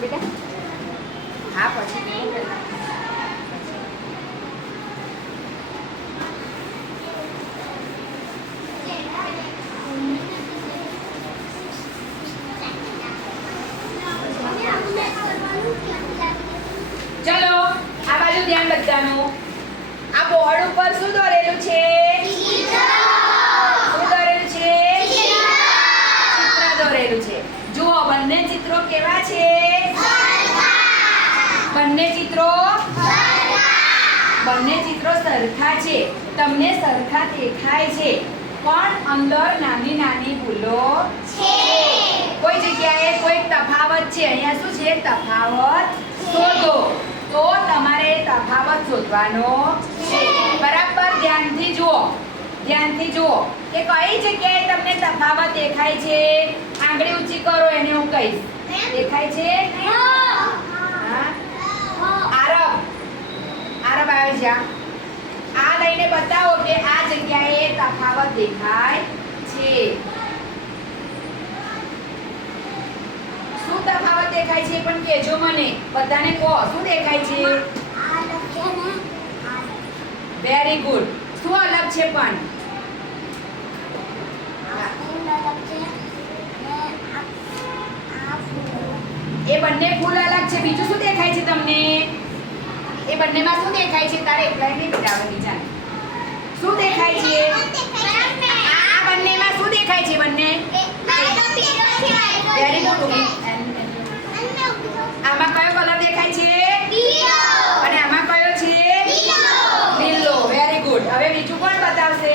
બેટા હા પછી ચલો આ બાજુ ધ્યાન બધાનું. આ બોર્ડ ઉપર શું દોરેલું છે શું દોરેલું છે ચિત્ર દોરેલું છે જુઓ બંને ચિત્રો કેવા છે બંને ચિત્રો બંને ચિત્રો સરખા છે. તમને સરખા દેખાય છે. પણ અંદર નાની નાની ભૂલો કોઈ જગ્યાએ કોઈ તફાવત છે. અહીંયા શું છે? તફાવત શોધો. તો તમારે તફાવત શોધવાનો છે. બરાબર? ધ્યાનથી જુઓ. ધ્યાનથી જુઓ કે કઈ જગ્યાએ તમને તફાવત દેખાય છે? આંગળી ઊંચી કરો એને હું કહીશ. દેખાય છે હા આરબ આ. આ લઈને બતાવો કે આ જગ્યાએ તફાવત દેખાય છે. શું તફાવત દેખાય છે પણ કેજો મને બધાને કહો શું દેખાય છે? વેરી ગુડ શું અલગ છે પણ? એ બંને ફૂલ અલગ છે. બીજું શું દેખાય છે તમને? એ બંનેમાં શું દેખાય છે? તારે એકલાય નહીં બતાવે બીજાને. શું દેખાય છે? આ બંનેમાં શું દેખાય છે બંને? વેરી ગુડ આમાં કયો કલર દેખાય છે? અને આમાં કયો છે? લીલો. વેરી ગુડ હવે બીજું કોણ બતાવશે?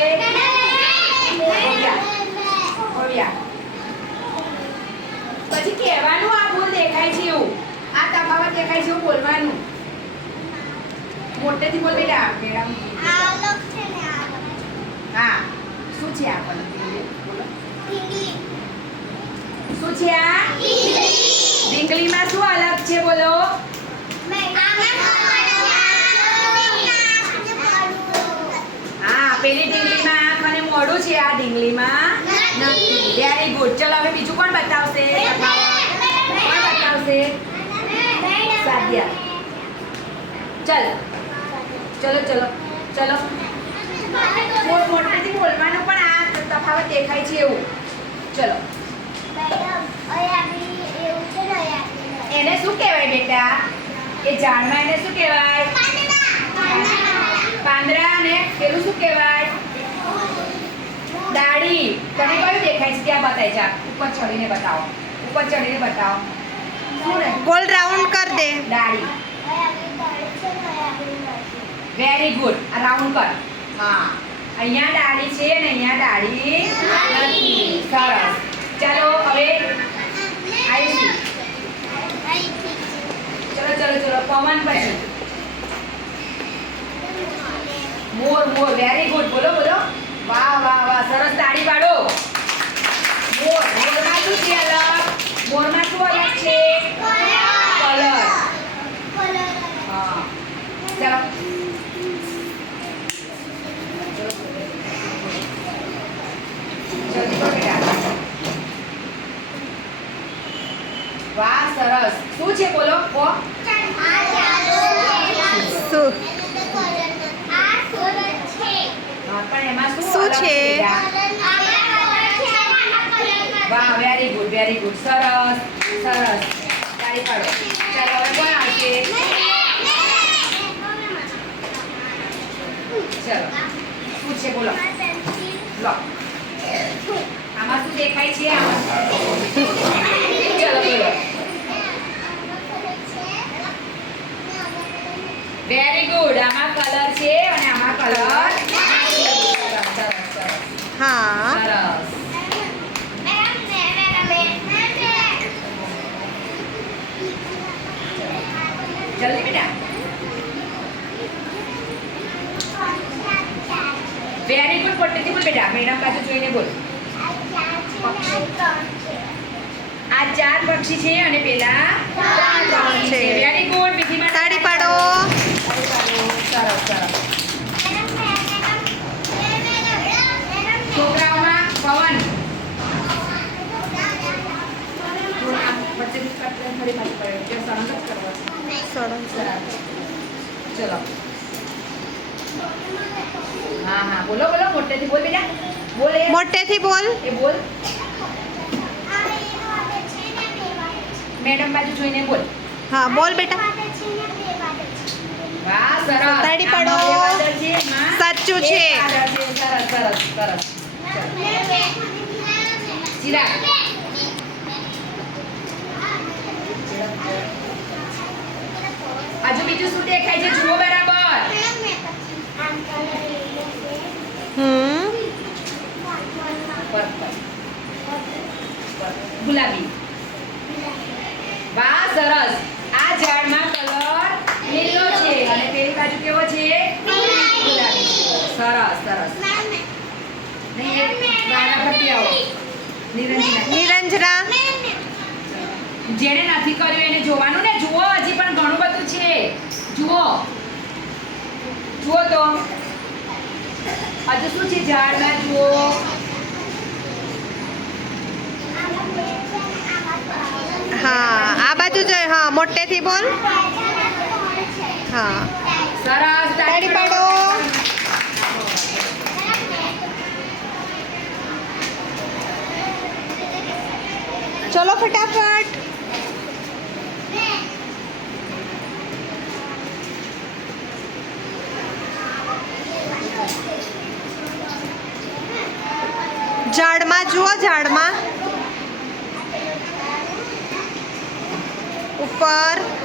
પછી કહેવાનું આ ભૂલ દેખાય છે એવું. આ તફાવત દેખાય છે એવું બોલવાનું. મોટેથી બોલ બેટા મેડમ. હા, શું છે આ પણ? બોલો. શું છે આ? ઢીંગલીમાં શું અલગ છે બોલો? હા, પેલી ઢીંગલીમાં આંખ અને છે આ ઢીંગલીમાં? નથી. વેરી ચલો, હવે બીજું કોણ બતાવશે? કોણ બતાવશે? સાદિયા ચાલ. ચલો ચલો ચલો. મોટ મોટેથી બોલવાનું પણ આ તફાવત દેખાય છે એવું. ચલો. એને શું કહેવાય બેટા? એ ઝાડમાં એને શું કહેવાય? પાંદડા અને પેલું શું કહેવાય? દાડી તને કયું દેખાય છે? ત્યાં બતાય જા. ઉપર ચડીને બતાવો. ઉપર ચડીને બતાવો. શું ગોલ રાઉન્ડ કર દે. ડાળી વેરી ગુડ રાઉન્ડ કર. હા. અહીંયા ડાળી છે ને અહીંયા ડાળી નથી. સરસ. ચાલો હવે આયુષી ચલો ચલો ચલો પવન પછી. મોર મોર. વેરી ગુડ બોલો બોલો. વાહ વાહ વાહ. સરસ તાળી પાડો મોર મોરમાં શું છે અલગ મોરમાં શું અલગ છે કલર હા ચાલો જલ્દી કરો બેટા વાહ સરસ શું છે બોલો કો શું હા પણ એમાં શું શું અલગ છે? વાહ વેરી ગુડ વેરી ગુડ સરસ સરસ. તાળી પાડો. ચાલો, હવે કોણ આવશે? ચલો. શું બોલો. આમાં શું દેખાય છે? આમાં ચલો, બોલો. વેરી ગુડ આમાં કલર છે અને આમાં કલર હા. જલ્દી બેટા. વેરી ગુડ પટેલજી બોલ બેટા. મેડમ પાસે જોઈને બોલ. આ ચાર પક્ષી છે અને પેલા ત્રણ છે. વેરી ગુડ બીજી માટે તાળી પાડો સરસ સરસ છોકરાઓમાં પવન થોડું આમ વચ્ચેથી કટ કરીને ફરી પાછું પડે ચલો. હા હા બોલો બોલો મોટેથી બોલ બેટા બોલ મોટેથી બોલ. એ બોલ. મેડમ બાજુ જોઈને બોલ. હા બોલ બેટા. વાહ સરસ. તાળી પાડો. છે, સાચું છે. સરસ સરસ સરસ. ચિરાગ. હજુ બીજું શું દેખાય છે જુઓ બરાબર. હમ. ગુલાબી. વાહ સરસ. આ ઝાડમાં કલર લીલો છે. અને પેલી બાજુ કેવો છે? ગુલાબી. સરસ સરસ. નહીં એક ફરતી આવો. નિરંજના. નિરંજના. જેણે નથી કર્યું એને જોવાનું ને? જુઓ હજી પણ ઘણું બધું છે. જુઓ. જુઓ તો. હજુ શું છે? ઝાડમાં જુઓ. હા આ બાજુ જોઈ હા મોટેથી બોલ. હા. સરસ તાળી પાડો. ચલો ફટાફટ. ઝાડમાં જુઓ ઝાડમાં. ઉપર.